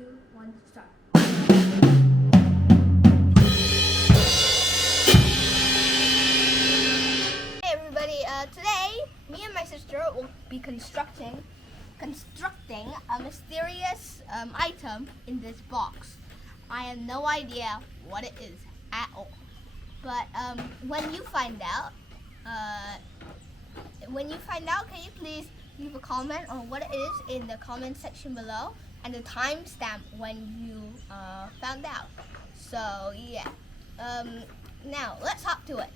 2, 1, start. Hey everybody, today me and my sister will be constructing a mysterious item in this box. I have no idea what it is at all. But when you find out, can you please leave a comment on what it is in the comment section below and the timestamp when you found out. So yeah, now let's hop to it.